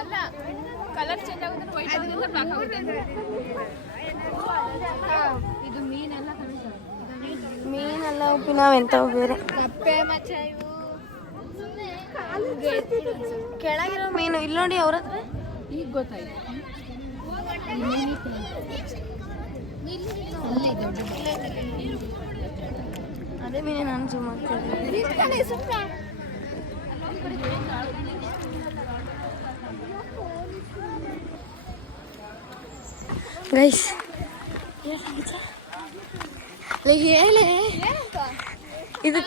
ಅಲ್ಲ colour change ಆಗುತ್ತೆ white ಆಗುತ್ತೆ. ಬ್ಲಾಕ್ ಆಗುತ್ತೆ ಇದು ಮೀನೆಲ್ಲ ಮೀನೆಲ್ಲ ಉಪ್ಪಿ ನಾವೆಂತವು ಬೇರೆ. ಕಪ್ಪೆ ಮಚ್ಚ ಇವು. ಕೆಳಗಿರೋ ಮೀನು ಇಲ್ಲಿ ನೋಡಿ ಅವ್ರ ಹತ್ರ. ಈಗ ಗೊತ್ತಾಯ್ತು. ಅದೇ ಮೀನೇ ನಾನು ಜೂಮ್ ಗೈಸ್ ಹೇಳಿ ಇದು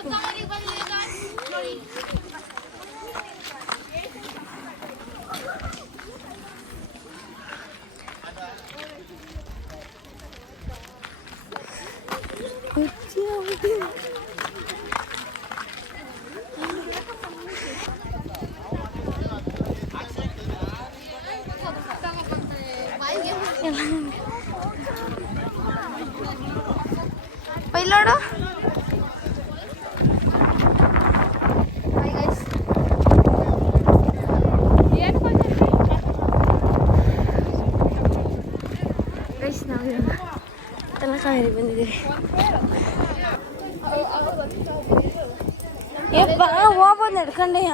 ಪೈಲೋಡು ಗೈಸ್ ನಾವು ಎಲ್ಲ ಕಾವೇರಿ ಬಂದಿದ್ದೀವಿ ಏ ಬಾ ಹೋಗ್ಬೋದು ನಡ್ಕೊಂಡೆಯ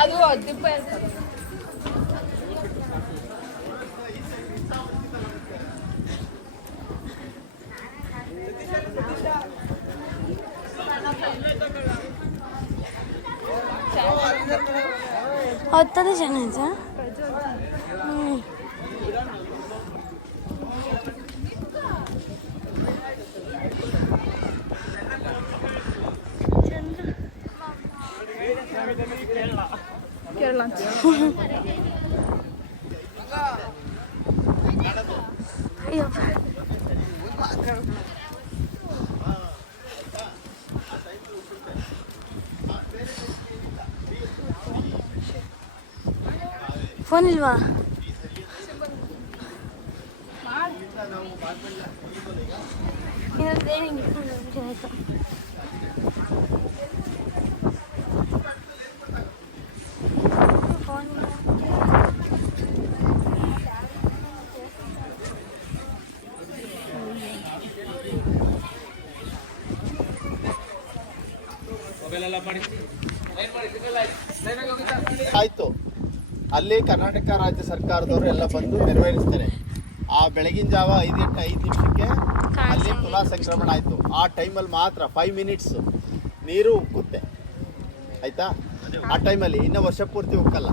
ಅದು ದಿಬ್ಬ ಇರ್ತದೆ ಹತ್ತದ ಜನ ಆಯ್ತಾ ಫೋನ್ ಇಲ್ವಾ ಇನ್ನೊಂದು ಏನು ಹಿಂಗೆ ಇಟ್ಕೊಂಡು ಹೋಗ್ಬಿಟ್ಟು ಆಯ್ತು ಫೋನ್ ಆಯ್ತು ಅಲ್ಲಿ ಕರ್ನಾಟಕ ರಾಜ್ಯ ಸರ್ಕಾರದವರು ಎಲ್ಲ ಬಂದು ನೆರವೇರಿಸ್ತಾರೆ ಆ ಬೆಳಗಿನ ಜಾವ ಐದು ಗಂಟೆ ಐದು ನಿಮಿಷಕ್ಕೆ ಅಲ್ಲಿ ಪುನಃ ಸಂಕ್ರಮಣ ಆಯಿತು. ಆ ಟೈಮಲ್ಲಿ ಮಾತ್ರ ಫೈವ್ ಮಿನಿಟ್ಸ್ ನೀರು ಉಕ್ಕುತ್ತೆ ಆಯ್ತಾ? ಆ ಟೈಮಲ್ಲಿ ಇನ್ನು ವರ್ಷ ಪೂರ್ತಿ ಉಕ್ಕಲ್ಲ.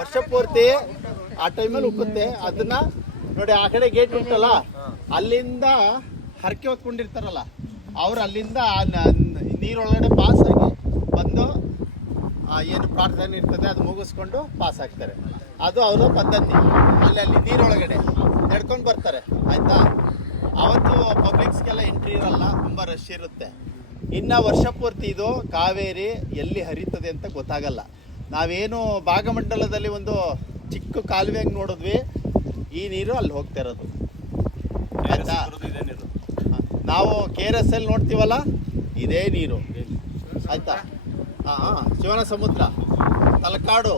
ವರ್ಷ ಪೂರ್ತಿ ಆ ಟೈಮಲ್ಲಿ ಉಕ್ಕುತ್ತೆ. ಅದನ್ನ ನೋಡಿ ಆ ಕಡೆ ಗೇಟ್ ಉಂಟಲ್ಲ ಅಲ್ಲಿಂದ ಹರಕೆ ಹೊತ್ಕೊಂಡಿರ್ತಾರಲ್ಲ ಅವ್ರು ಅಲ್ಲಿಂದ ನೀರೊಳಗಡೆ ಪಾಸ್ ಆಗಿ ಬಂದು ಏನು ಪ್ರಾರ್ಥನೆ ಇರ್ತದೆ ಅದು ಮುಗಿಸ್ಕೊಂಡು ಪಾಸ್ ಆಗ್ತಾರೆ. ಅದು ಅವರ ಪದ್ಧತಿ. ಅಲ್ಲಿ ಅಲ್ಲಿ ನೀರೊಳಗಡೆ ನಡ್ಕೊಂಡು ಬರ್ತಾರೆ. ಆಯಿತಾ? ಅವತ್ತು ಪಬ್ಲಿಕ್ಸ್ಗೆಲ್ಲ ಎಂಟ್ರಿ ಇರಲ್ಲ ತುಂಬ ರಶ್ ಇರುತ್ತೆ. ಇನ್ನು ವರ್ಷ ಪೂರ್ತಿ ಇದು ಕಾವೇರಿ ಎಲ್ಲಿ ಹರಿತದೆ ಅಂತ ಗೊತ್ತಾಗಲ್ಲ. ನಾವೇನು ಭಾಗಮಂಡಲದಲ್ಲಿ ಒಂದು ಚಿಕ್ಕ ಕಾಲುವೆ ಹಂಗೆ ನೋಡಿದ್ವಿ ಈ ನೀರು ಅಲ್ಲಿ ಹೋಗ್ತಾ ಇರೋದು. ಆಯಿತಾ? ನಾವು ಕೆ ಆರ್ ಎಸ್ ಎಲ್ ನೋಡ್ತೀವಲ್ಲ ಇದೇ ನೀರು. ಆಯ್ತಾ? ಶಿವನ ಸಮುದ್ರ ತಲಕಾಡು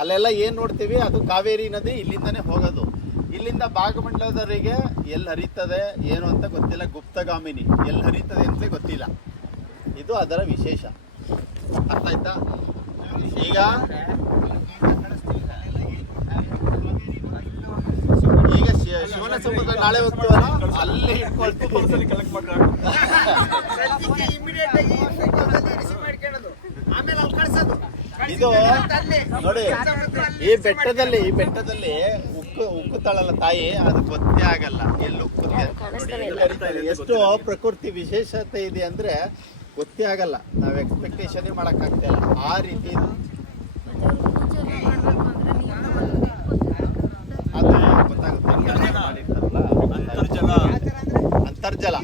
ಅಲ್ಲೆಲ್ಲ ಏನು ನೋಡ್ತೀವಿ? ಅದು ಕಾವೇರಿ ನದಿ ಇಲ್ಲಿಂದನೇ ಹೋಗೋದು. ಇಲ್ಲಿಂದ ಭಾಗಮಂಡಲದವರಿಗೆ ಎಲ್ಲಿ ಹರಿತದೆ ಏನು ಅಂತ ಗೊತ್ತಿಲ್ಲ. ಗುಪ್ತಗಾಮಿನಿ ಎಲ್ಲಿ ಹರಿತದೆ ಅಂತಲೇ ಗೊತ್ತಿಲ್ಲ. ಇದು ಅದರ ವಿಶೇಷ. ಅರ್ಥ ಆಯ್ತಾ ಈಗ ಈಗ ಶಿವನ ಸಮುದ್ರ ನಾಳೆ ಹೋಗ್ತೀವಲ್ಲ? ಅಲ್ಲಿ ಇಟ್ಕೊಳ್ತೀವಿ. ಇದು ನೋಡಿ ಈ ಬೆಟ್ಟದಲ್ಲಿ ಈ ಬೆಟ್ಟದಲ್ಲಿ ಉಕ್ಕು ಉಕ್ಕುತ್ತಾಳಲ್ಲ ತಾಯಿ ಅದು ಗೊತ್ತೇ ಆಗಲ್ಲ. ಎಲ್ಲಿ ಉಕ್ಕುತ್ತೆ. ಎಷ್ಟು ಪ್ರಕೃತಿ ವಿಶೇಷತೆ ಇದೆ ಅಂದ್ರೆ ಗೊತ್ತೇ ಆಗಲ್ಲ. ನಾವು ಎಕ್ಸ್ಪೆಕ್ಟೇಷನ್ ಮಾಡಕ್ ಆಗ್ತಿಲ್ಲ ಇಲ್ಲ ಆ ರೀತಿ. ಅದು ಗೊತ್ತಾಗುತ್ತೆ. ಅಂತರ್ಜಲ. ಅಂತರ್ಜಲ.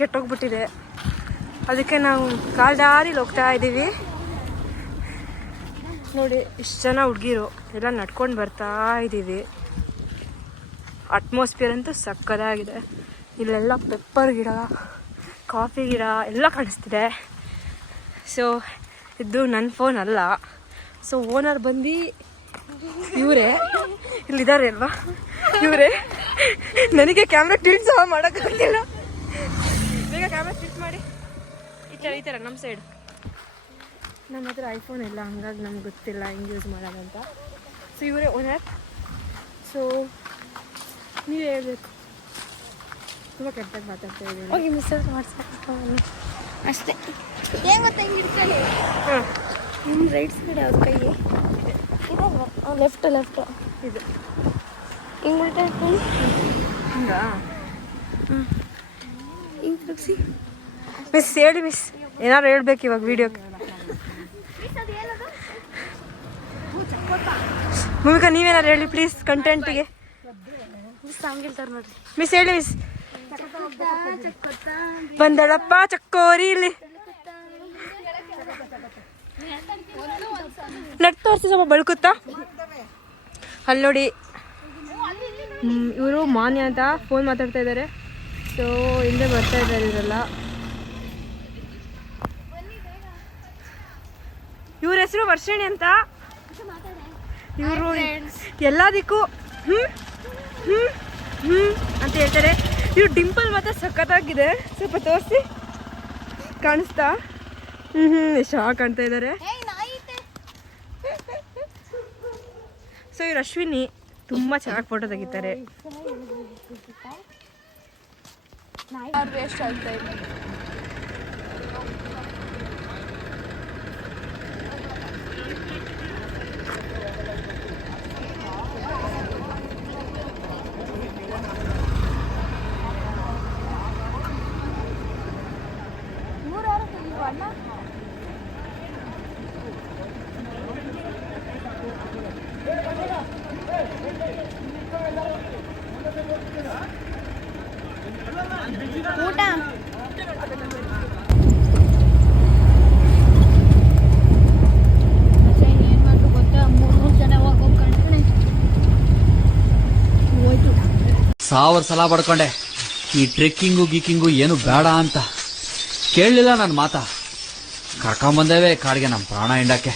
ಕೆಟ್ಟೋಗ್ಬಿಟ್ಟಿದೆ. ಅದಕ್ಕೆ ನಾವು ಕಾಲ್ ದಾರಿಲಿ ಹೋಗ್ತಾ ಇದ್ದೀವಿ. ನೋಡಿ, ಇಷ್ಟು ಜನ ಹುಡುಗಿರು ಎಲ್ಲ ನಡ್ಕೊಂಡು ಬರ್ತಾ ಇದ್ದೀವಿ. ಅಟ್ಮಾಸ್ಫಿಯರ್ ಅಂತೂ ಸಕ್ಕದಾಗಿದೆ. ಇಲ್ಲೆಲ್ಲ ಪೆಪ್ಪರ್ ಗಿಡ ಕಾಫಿ ಗಿಡ ಎಲ್ಲ ಕಾಣಿಸ್ತಿದೆ. ಸೊ ಇದು ನನ್ನ ಫೋನ್ ಅಲ್ಲ. ಸೊ ಓನರ್ ಬಂದು ಇವರೇ ಇಲ್ಲಿದ್ದಾರೆ ಅಲ್ವಾ? ಇವರೇ, ನನಗೆ ಕ್ಯಾಮ್ರಾ ಟಿಲ್ಟ್ ಸಹ ಮಾಡೋಕ್ಕಾಗ್ತಿಲ್ಲ ಬೇಗ ಕ್ಯಾಮ್ರಾ ಟಿಲ್ಟ್ ಮಾಡಿ ಈ ಥರ ಈ ಥರ ನಮ್ಮ ಸೈಡ್ ನಮ್ಮ ಹತ್ರ ಐಫೋನ್ ಇಲ್ಲ ಹಂಗಾಗಿ ನಮ್ಗೆ ಗೊತ್ತಿಲ್ಲ ಹೆಂಗೆ ಯೂಸ್ ಮಾಡೋದಂತ ಸೊ ಇವರೇ ಓನರ್ ಸೊ ನೀವೇ ಹೇಳ್ಬೇಕು. ತುಂಬ ಕೆಟ್ಟದಾಗಿ ಮಾತಾಡ್ತಾ ಇದ್ದೀನಿ ಹೋಗಿ ಮಿಸ್ಸಸ್ ಮಾಡ್ಸಕ್ಕೆ ಅಷ್ಟೇ. ಏನು ಮತ್ತೆ ಹಿಂಗೆ ಹಾಂ. ನಿಮ್ಮ ರೈಟ್ ಸೈಡ್ ಯಾವ್ದು ಕೈ. ಇದಲ್ವಾ ಲೆಫ್ಟ್ ಲೆಫ್ಟ್ ಇದು. ಹಿಂಗೆ ಉಲ್ಟಾ ಹಂಗಾ? ಹಿಂಗೆ ತಿರುಗಿಸಿ. ಮಿಸ್ ಹೇಳಿ ಮಿಸ್ ಏನಾರು ಹೇಳ್ಬೇಕು ಇವಾಗ ವಿಡಿಯೋಕ್ಕೆ ಭೂಮಿಕಾ ನೀವೇನಾರು ಹೇಳಿ ಪ್ಲೀಸ್ ಕಂಟೆಂಟಿಗೆ ಮಿಸ್ ಹೇಳಿ ಮಿಸ್ ಬಂದಳಪ್ಪ ಚಕ್ಕೋರಿ ಇಲ್ಲಿ ನಟ್ ತೋರಿಸಿ ಸ್ವಲ್ಪ ಬಳ್ಕುತ್ತಾ? ಅಲ್ಲಿ ನೋಡಿ. ಇವರು ಮಾನ್ಯ ಅಂತ ಫೋನ್ ಮಾತಾಡ್ತಾ ಇದ್ದಾರೆ ಸೊ ಹಿಂದೆ ಬರ್ತಾ ಇದ್ದಾರೆ ಇವರೆಲ್ಲ. ಇವ್ರ ಹೆಸರು ವರ್ಷಿಣಿ ಅಂತ ಇವರು ಎಲ್ಲದಕ್ಕೂ ಹ್ಮ್ ಹ್ಮ್ ಹ್ಮ್ ಅಂತ ಹೇಳ್ತಾರೆ ಇವ್ರು ಡಿಂಪಲ್ ಮಾತ್ರ ಸಖತ್ತಾಗಿದೆ ಸ್ವಲ್ಪ ತೋರಿಸಿ ಕಾಣಿಸ್ತಾ ಹ್ಮ್ ಹ್ಮ್ ಶಾ ಚೆನ್ನಾಗಿ ಕಾಣ್ತಾ ಇದ್ದಾರೆ ಸೊ ಇವ್ರು ಅಶ್ವಿನಿ ತುಂಬಾ ಚೆನ್ನಾಗಿ ಫೋಟೋ ತೆಗಿತಾರೆ ವೇಸ್ಟ್ ಆಗ್ತಾ ಇದೆ ಊಟ ಏನ್ ಮಾಡ್ಬೇಕು ಗೊತ್ತಾ ಮೂರ್ ಮೂರ್ ಜನ ಹೋಗೋ ಕಣ್ಕಣೆ ಹೋಯ್ತು. ಸಾವಿರ ಸಲ ಪಡ್ಕೊಂಡೆ. ಈ ಟ್ರೆಕ್ಕಿಂಗು ಗೀಕಿಂಗು ಏನು ಬೇಡ ಅಂತ. ಕೇಳಲಿಲ್ಲ ನನ್ನ ಮಾತ. ಕರ್ಕೊಂಬಂದೇವೆ ಕಾಡಿಗೆ ನಮ್ಮ ಪ್ರಾಣ ಹಿಂಡಕ್ಕೆ.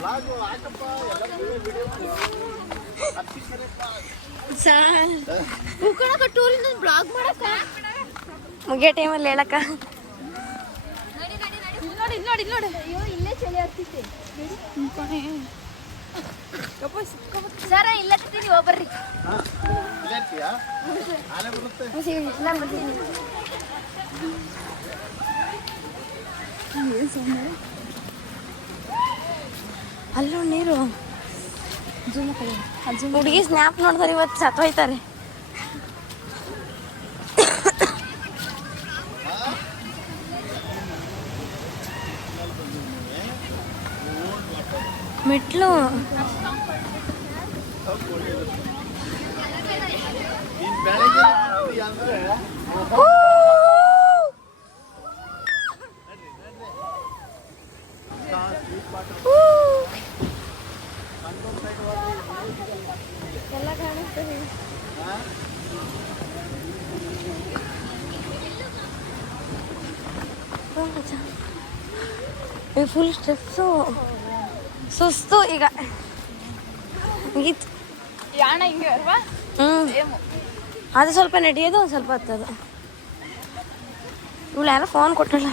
ಬ್ಲಾಗ್ ಮಾಡಕ ಮುಗಿಯೋ ಟೈಮಲ್ಲಿ ಹೇಳಕ್ಕ. ನೋಡಿ ನೋಡಿ ನೋಡಿ. ಅಯ್ಯೋ ಇಲ್ಲೇ ಚಳಿ ಆಗ್ತಿತ್ತೆ. ಸರ ಇಲ್ಲ ನೀವು ಬರ್ರಿ. ಇಲ್ಲೇಂತೀಯಾ? ಆನೆ ಬರುತ್ತೆ. ಇಲ್ಲ ಬರ್ತೀನಿ. ಅಲ್ಲೋ ನೀರು ಹುಡುಗಿ ಸ್ನ್ಯಾಪ್ ನೋಡ್ತಾರೆ ಇವತ್ತು ಸತ್ತೋಯ್ತಾರೆ ಮೆಟ್ಲು ನೀನ್ ಫುಲ್ ಸ್ಟ್ರೆಸ್ಸು ಸುಸ್ತು ಈಗ. ಮುಗೀತು. ಯಾಣ ಹಿಂಗೆ ಅಲ್ವಾ? ಹ್ಞೂ ಅದು ಸ್ವಲ್ಪ ನಡೆಯೋದು ಒಂದು ಸ್ವಲ್ಪ ಹತ್ತದು. ಇವಳು ಯಾರೋ ಫೋನ್ ಕೊಟ್ಟಲ್ಲ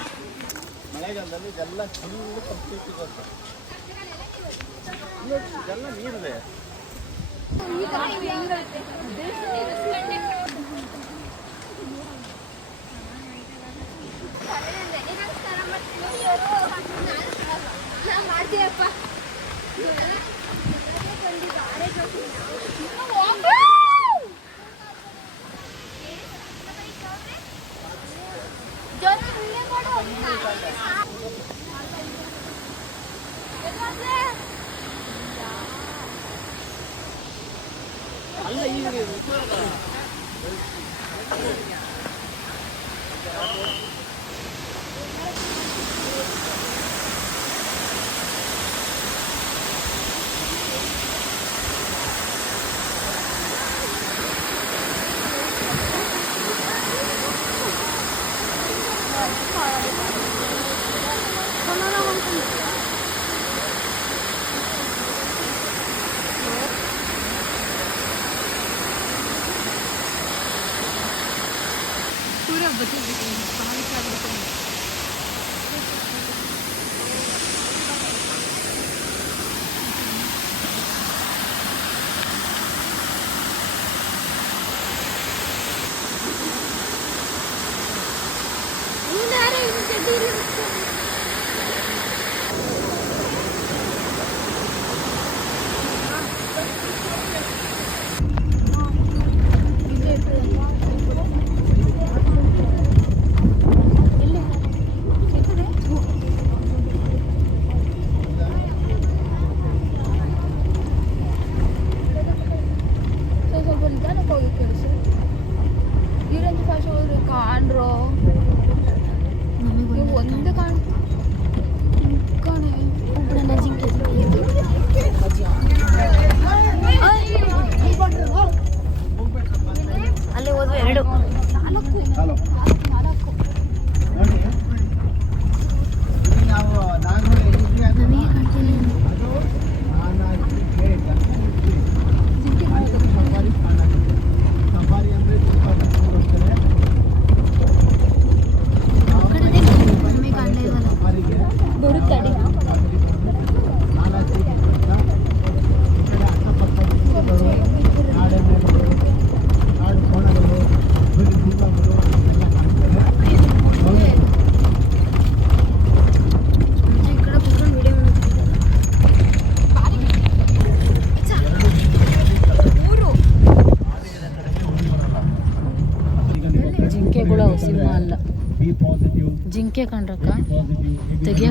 બધું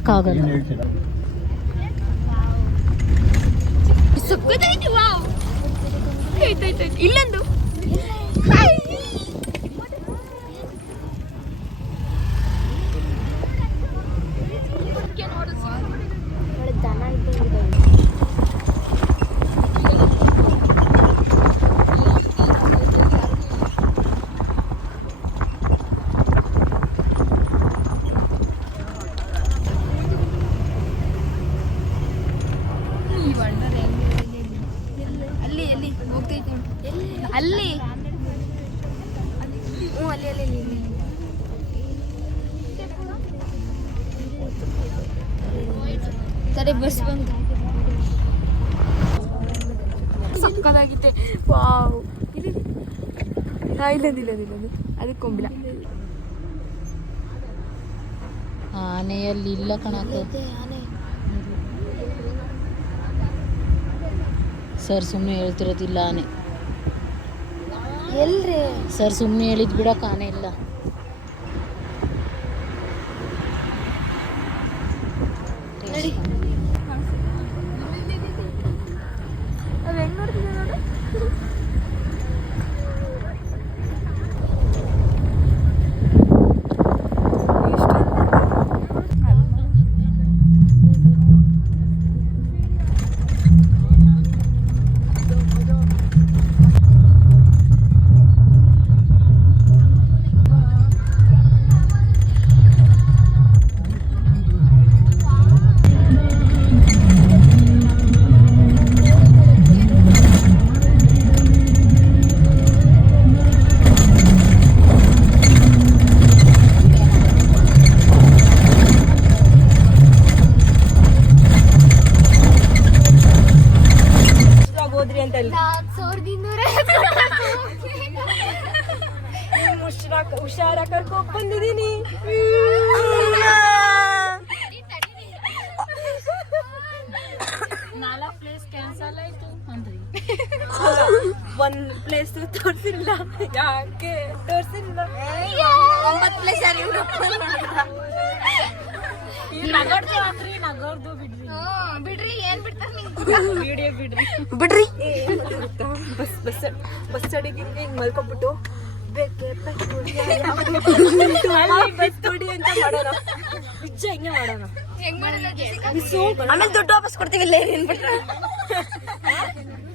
高跟的。ഇല്ല ഇതില്ല ഇതില്ല അത് കൊമ്പില ആനയല്ലില്ല കണക്ക് ಸರ್ ಸುಮ್ಮನೆ ಹೇಳ್ತಿರೋದಿಲ್ಲ ಆನೆ ಎಲ್ರಿ ಸರ್ ಸುಮ್ಮನೆ ಹೇಳಿದ್ ಬಿಡಕ್ ಆನೆ ಇಲ್ಲ ಹೆಂಗ್ ನೋಡ್ತಿದ್ದೆ ನೋಡಿ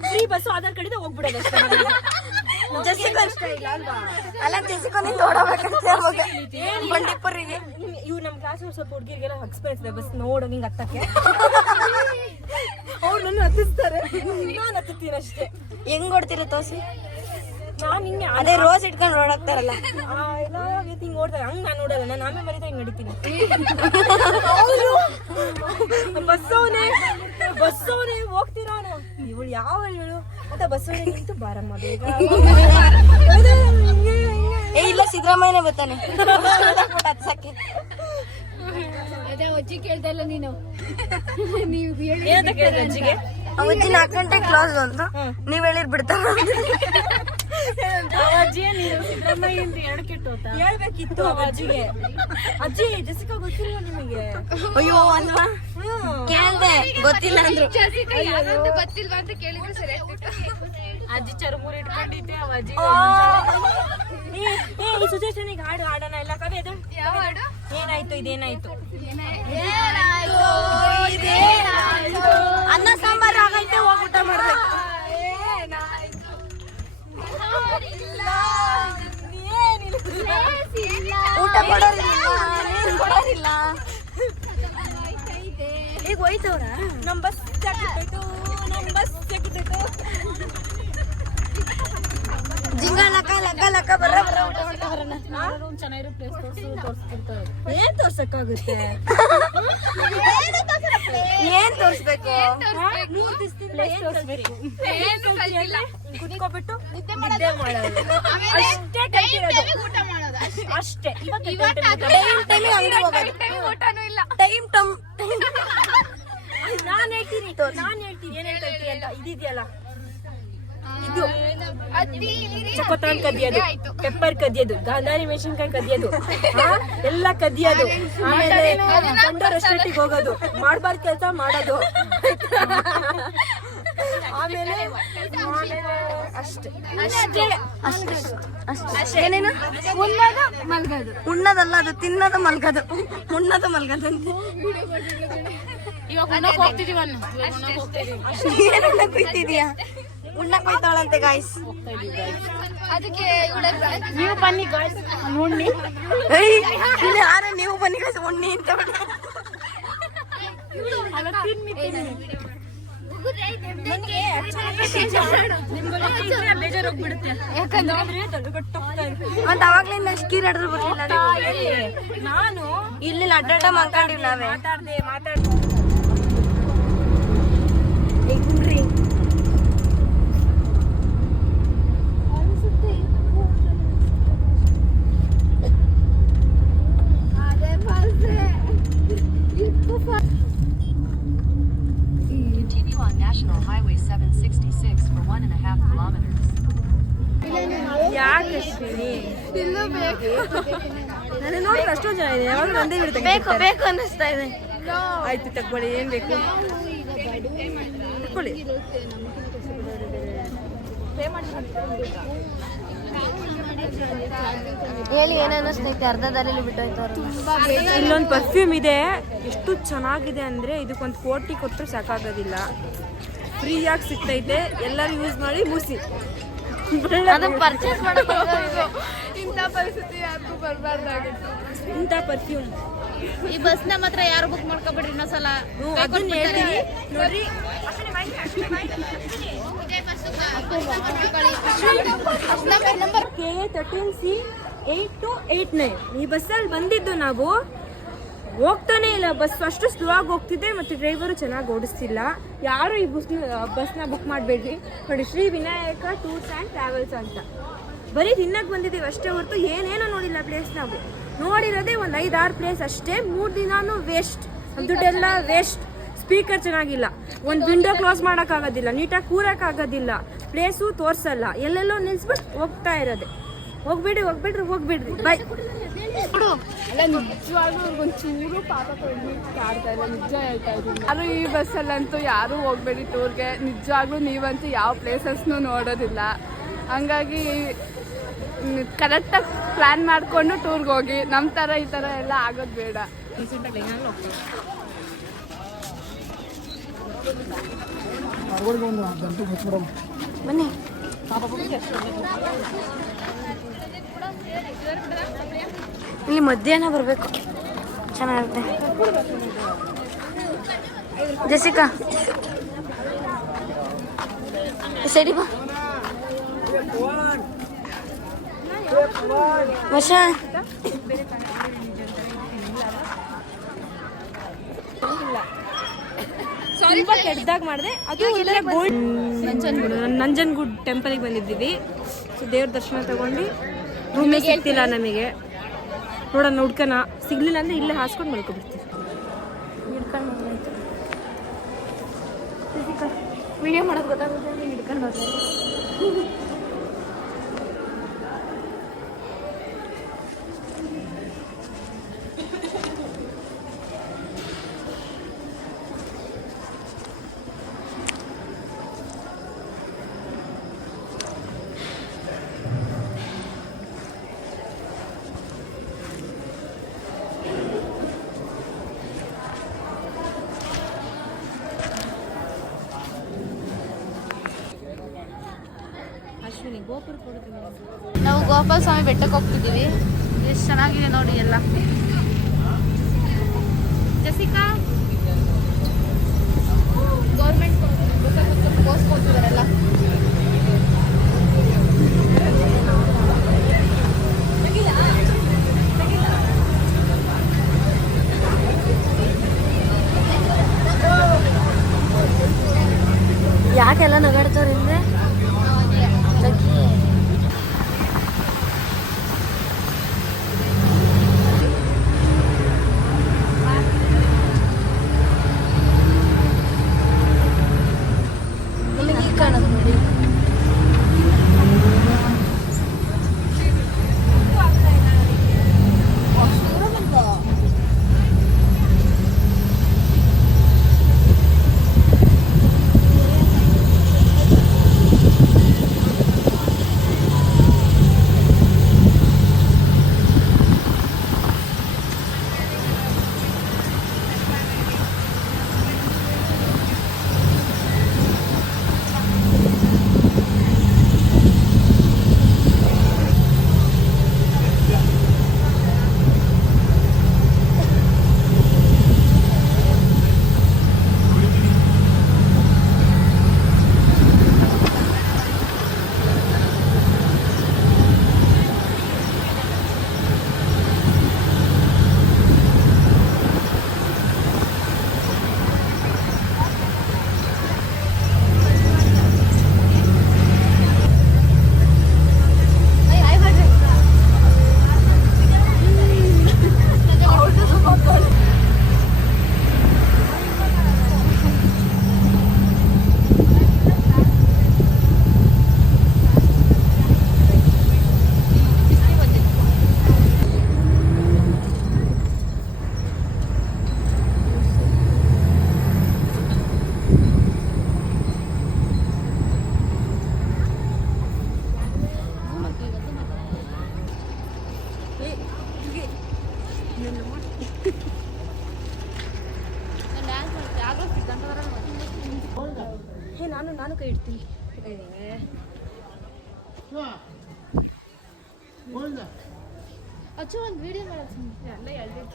ಫ್ರೀ ಬಸ್ ಆಧಾರ್ ಕಡೆ ಹೋಗ್ಬಿಡೋದು ಅಲ್ಲ ಓಡಬೇಕಂತ ಬಂಡೀಪುರಿಗೆ ಇವ್ ನಮ್ ಕ್ಲಾಸ್ ಸ್ವಲ್ಪ ಹುಡುಗಿರಿಗೆಲ್ಲ ಎಕ್ಸ್ಪೀರಿಯನ್ಸ್ ಇದೆ ಬಸ್ ನೋಡು ನಿಂಗೆ ಹತ್ತಕ್ಕೆ. ಅವ್ರು ನನ್ನ ಹತ್ತಿಸ್ತಾರೆ. ನಾನು ಹತ್ತೀನಿ ಅಷ್ಟೇ. ಹೆಂಗ್ ಕೊಡ್ತೀರ ತೋಸಿ? ನಾನು ಹಿಂಗೆ ಅದೇ ರೋಸ್ ಇಟ್ಕೊಂಡು ಓಡಾಕ್ತಾರಲ್ಲ ಆ, ಎಲ್ಲ ರೀತಿ ಹಿಂಗ್ ಓಡ್ತಾರೆ. ಹಂಗ್ ನಾನು ನೋಡಲ್ಲ. ನಾನು ಆಮೇಲೆ ಮರಿತಾ ಹಿಂಗ್ ನಡಿತೀನಿ. ಬಸ್ಸವನೇ ಬಸ್ಸವನೇ ಹೋಗ್ತೀರಾ ಇವಳು ಯಾವ ಇವಳು? ಅಂತ ಬಸ್ಸವನೇ ನಿಂತು ಬಾರಮ್ಮ ಬೇಗ. ಏ ಇಲ್ಲ ಸಿದ್ದರಾಮಯ್ಯನೇ ಬರ್ತಾನೆ. ಹತ್ಸಕ್ಕೆ. ಅದೇ ಅಜ್ಜಿ ಕೇಳ್ದಲ್ಲ ನೀನು. ನೀವು ಹೇಳಿ ಅಜ್ಜಿಗೆ? ಅವಜ್ಜಿ ನಾಲ್ಕು ಗಂಟೆ ಕ್ಲಾಸ್ ಅಂತ ನೀವು ಹೇಳಿರ್ ಬಿಡ್ತಾರ. ಅಜ್ಜಿ ನೀವು ಸಿದ್ದರಾಮಯ್ಯಂತ ಎರಡು ಕೆಟ್ಟೋತ ಹೇಳ್ಬೇಕಿತ್ತು ಅವ ಅಜ್ಜಿಗೆ. ಅಜ್ಜಿ ಜಸಿಕಾ ಗೊತ್ತಿಲ್ಲ ನಿಮಗೆ? ಅಯ್ಯೋ ಅಲ್ವಾ? ಕೇಳ್ದೆ ಗೊತ್ತಿಲ್ಲ ಅಂದ್ರು. ಗೊತ್ತಿಲ್ವಾ ಅಂತ ಕೇಳಿದ್ರೆ ಸರಿ ಅಜ್ಜಿ ಚರ್ಮೂರ್ ಇಟ್ಕೊಂಡಿದ್ದೆ ಅವ ಅಜ್ಜಿ ಏ ಈ ಸುಜೇಶನಿಗೆ ಹಾಡು ಹಾಡೋಣ ಎಲ್ಲ ಕವಿ ಅದು? ಯಾವ ಹಾಡು? ಏನಾಯ್ತು ಇದೇನಾಯ್ತು? ಅನ್ನ ಸಾಂಬಾರ್ ಆಗೈತೆ ಹೋಗಿ ಊಟ ಮಾಡ್ಬೇಕು. ಊಟ ಕೊಡೋರಿಲ್ಲ. ಈಗ ಹೋಯ್ತವ್ರ? ನಮ್ಮ ಬಸ್ ಜಾಕಿಟ್ಟೋಯ್ತು ನಮ್ ಬಸ್ ಜಾಕಿಟ್ಟೋಯ್ತು ಜಿಂಗ ಲಕ ಲಕ ಲಕ್ಕ ಬರ ಚೆನ್ನಾಗಿರೋ ಪ್ಲೇಸ್ ತೋರ್ಸು ಏನ್ ತೋರ್ಸಕ್ಕಾಗುತ್ತೆ? ಏನ್ ತೋರ್ಸ್ಬೇಕು? ಮೂರ್ ದಿವಸದಿಂದ ಏನ್ ತೋರ್ಸ್ಬೇಕು? ಕುತ್ಕೊಬಿಟ್ಟು ನಿದ್ದೆ ಮಾಡೋದು? ಅಷ್ಟೇ ಕಲ್ತಿರೋದು. ಊಟ ಮಾಡೋದು ಅಷ್ಟೇ. ಟೈಮ್ ಟೈಮ್ ಅಂಗಡಿ ಹೋಗೋದು ಟೈಮ್ ಊಟನೂ ಇಲ್ಲ. ಟೈಮ್ ಟಮ್ ನಾನ್ ಹೇಳ್ತೀನಿ ನಾನು ಹೇಳ್ತೀನಿ ಏನ್ ಹೇಳ್ತೀನಿ ಅಂತ. ಇದಿದೆಯಲ್ಲ. ಇದು ಚಕೋತಾನ್ ಕದಿಯೋದು. ಪೆಪ್ಪರ್ ಕದಿಯೋದು. ಗಾಂಧಾರಿ ಮೆಣಸಿನ್ಕಾಯಿ ಕದಿಯೋದು. ಎಲ್ಲ ಕದಿಯೋದು. ಆಮೇಲೆ ಗಂಡ ರೆಸ್ಟೋರೆಂಟಿಗೆ ಹೋಗೋದು. ಮಾಡಬಾರ್ದು ಕೆಲಸ ಮಾಡೋದು. ಆಮೇಲೆ ಅಷ್ಟೇ. ಅಷ್ಟೇ. ಅಷ್ಟೇ. ಅಷ್ಟೇ. ಏನೇನು? ಉಣ್ಣೋದು ಮಲ್ಗೋದು. ಉಣ್ಣದಲ್ಲ ಅದು ತಿನ್ನೋದು ಮಲ್ಗೋದು. ಉಣ್ಣೋದು ಮಲ್ಗೋದು ಅಂತ. ಇವಾಗ ಏನು ಉಣ್ಣಕ್ ಹೋಯ್ತಾಳಂತೆ ಗಾಯ್ಸ್ ಅದಕ್ಕೆ ನೀವು ಬನ್ನಿ ಗಾಯ್ಸ್ ಇಲ್ಲಿ ಯಾರ ನೀವು ಬನ್ನಿ ಗಾಯ್ಸ್ ಉಣ್ಣಿ ಅಂತ ಬೇಜಾರ್ ಹೋಗ್ಬಿಡುತ್ತೆ ಯಾಕಂದ್ರೆ ಮತ್ತ ಅವಾಗ್ಲಿಂದ ಅಷ್ಟ್ ಹಿಡಿದ್ರು ಬರ್ಲಿಲ್ಲ ನಾನು ಇಲ್ಲಿ ಅಡ್ಡಾಡ ಮಾತಾಡಿ ನಾವೇ. ಮಾತಾಡ್ದೆ ಮಾತಾಡ್ದೆ. 766 for one and a half kilometers. ಯಾಕೆ ಅಶ್ವಿನಿ ನಾನು ನೋಡಿದ್ರೆ ಅಷ್ಟೊಂದು ಜನ ಇದೆ. ಯಾವಾಗ ಒಂದೇ ಬಿಡುತ್ತೆ ಬೇಕು ಬೇಕು ಅನ್ನಿಸ್ತಾ ಇದೆ. ಆಯ್ತು ತಗೊಳ್ಳಿ ಏನ್ ಬೇಕು? ಹೇಳಿ ಏನ್ ಅನ್ನಿಸ್ತೈತೆ? ಅರ್ಧ ದಾರಿಲಿ ಬಿಟ್ಟೋಯ್ತವ್ರ ಇಲ್ಲೊಂದು ಪರ್ಫ್ಯೂಮ್ ಇದೆ. ಎಷ್ಟು ಚೆನ್ನಾಗಿದೆ ಅಂದ್ರೆ ಇದಕ್ಕೊಂದು ಕೋಟಿ ಕೊಟ್ಟರು ಸಾಕಾಗೋದಿಲ್ಲ. ಫ್ರೀಯಾಗಿ ಸಿಗ್ತೈತೆ ಎಲ್ಲರೂ ಯೂಸ್ ಮಾಡಿ ಮುಸಿ ಅದು ಪರ್ಚೇಸ್ ಮಾಡಕ್ ಇಂಥ ಪರಿಸ್ಥಿತಿ ಯಾರಿಗೂ ಬರಬಾರ್ದಾಗಿತ್ತು. ಇಂಥ ಪರ್ಫ್ಯೂಮ್ ಈ ಬಸ್ನ ಮಾತ್ರ ಯಾರು ಬುಕ್ ಮಾಡ್ಕೊಬೇಡ್ರಿ ಇನ್ನೊಂದ್ಸಲ? ಅದನ್ನ ಹೇಳ್ತೀನಿ. ನೋಡ್ರಿ. K thirteen C eight two eight nine ಈ ಬಸ್ಸಲ್ಲಿ ಬಂದಿದ್ದು ನಾವು ಹೋಗ್ತಾನೆ ಇಲ್ಲ. ಬಸ್ ಫಸ್ಟ್ ಸ್ಲೋ ಆಗಿ ಹೋಗ್ತಿದೆ ಮತ್ತು ಡ್ರೈವರು ಚೆನ್ನಾಗಿ ಓಡಿಸ್ತಿಲ್ಲ. ಯಾರು ಈ ಬಸ್ ಬಸ್ನ ಬುಕ್ ಮಾಡಬೇಡ್ರಿ. ನೋಡಿ, Shri Vinayaka tours and travels ಅಂತ. ಬರೀ ತಿನ್ನಕ್ಕೆ ಬಂದಿದ್ದೀವಿ ಅಷ್ಟೇ ಹೊರತು ಏನೇನೋ ನೋಡಿಲ್ಲ ಪ್ಲೇಸ್ ನಾವು. ನೋಡಿರೋದೇ ಒಂದು ಐದಾರು ಪ್ಲೇಸ್ ಅಷ್ಟೇ. ಮೂರು ದಿನಾನು ವೇಸ್ಟ್ ದುಡ್ಡೆಲ್ಲ ವೇಸ್ಟ್ ಸ್ಪೀಕರ್ ಚೆನ್ನಾಗಿಲ್ಲ. ಒಂದು ವಿಂಡೋ ಕ್ಲೋಸ್ ಮಾಡೋಕ್ಕಾಗೋದಿಲ್ಲ. ನೀಟಾಗಿ ಕೂರಕ್ಕಾಗೋದಿಲ್ಲ. ಪ್ಲೇಸು ತೋರಿಸಲ್ಲ. ಎಲ್ಲೆಲ್ಲೋ ನಿಲ್ಸ್ಬಿಟ್ಟು ಹೋಗ್ತಾ ಇರೋದೆ. ಹೋಗ್ಬಿಡ್ರಿ ಹೋಗ್ಬಿಡ್ರಿ ಹೋಗ್ಬಿಡ್ರಿ. ಬೈ ಅಲ್ಲ ನಿಜವಾಗ್ಲೂ ಬಸ್ ಪಾಪ ಕಾಡ್ತಾ ಇಲ್ಲ ನಿಜ ಹೇಳ್ತಾ ಇದ್ದೀನಿ ಯಾರು ಈ ಬಸ್ಸಲ್ಲಂತೂ ಯಾರು ಹೋಗ್ಬೇಡಿ ಟೂರ್ಗೆ. ನಿಜವಾಗ್ಲೂ ನೀವಂತೂ ಯಾವ ಪ್ಲೇಸಸ್ನು ನೋಡೋದಿಲ್ಲ. ಹಂಗಾಗಿ ಕರೆಕ್ಟಾಗಿ ಪ್ಲ್ಯಾನ್ ಮಾಡಿಕೊಂಡು ಟೂರ್ಗೆ ಹೋಗಿ. ನಮ್ಮ ಥರ ಈ ಥರ ಎಲ್ಲ ಆಗೋದು ಬೇಡ. ಬನ್ನಿ. ಇಲ್ಲಿ ಮಧ್ಯಾಹ್ನ ಬರಬೇಕು. ಚೆನ್ನಾಗಿರುತ್ತೆ ಜೆಸಿಕಾ. ಸರಿ ಬಾ. ವರ್ಷ ಸ್ವಲ್ಪ ಕೆಟ್ಟದಾಗ ಮಾಡಿದೆ. ಅದು ಇಲ್ಲೇ ಗೋಲ್ಡ್ ನಂಜನಗೂಡ್. ಟೆಂಪಲ್ಗೆ ಬಂದಿದ್ದೀವಿ. ಸೊ ದೇವ್ರ ದರ್ಶನ ತಗೊಂಡು ರೂಮಿಗೆ ಸಿಗ್ತಿಲ್ಲ ನಮಗೆ. ನೋಡೋಣ ಹುಡ್ಕೋಣ ಸಿಗ್ಲಿಲ್ಲ ಅಂದ್ರೆ ಇಲ್ಲೇ ಹಾಸ್ಕೊಂಡು ಮಲ್ಕೊಬಿಡ್ತೀವಿ ಹಿಡ್ಕೊಂಡು ವಿಡಿಯೋ ಮಾಡೋದು ಗೊತ್ತಾಗುತ್ತೆ ಹಿಡ್ಕೊಂಡು ಹೋಗ್ತಾರೆ ಚೆನ್ನಾಗಿದೆ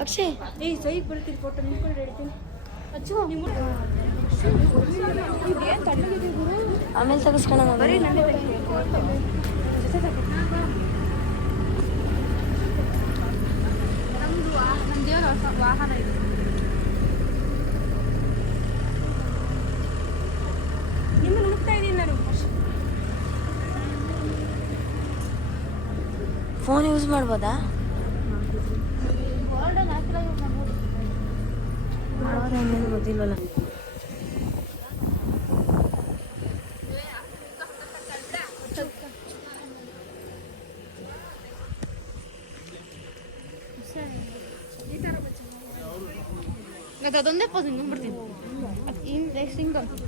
ಅಕ್ಷಯ್ ಏ ಸೈಗ್ ಬರ್ತೀನಿ ಫೋಟೋ ನಿಂತ್ಕೊಂಡು ಹಿಡ್ತೀನಿ ಅಚ್ಚು ಆಮೇಲೆ ತೆಗಿಸ್ಕೊಳ್ಳೋಣ ಬರೀ ದೇವ್ರ ವಾಹನ ಇದೆ. ಇದ್ದೀನಿ ನಾನು. ಫೋನ್ ಯೂಸ್ ಮಾಡ್ಬೋದಾ? ಮಾಡೋದು ಹೆಂಗೆ ಗೊತ್ತಿಲ್ವಲ್ಲ ಅದೊಂದೇ ಪೋಸ್ ಹಿಂಗ್ ಬಿಡ್ತೀನಿ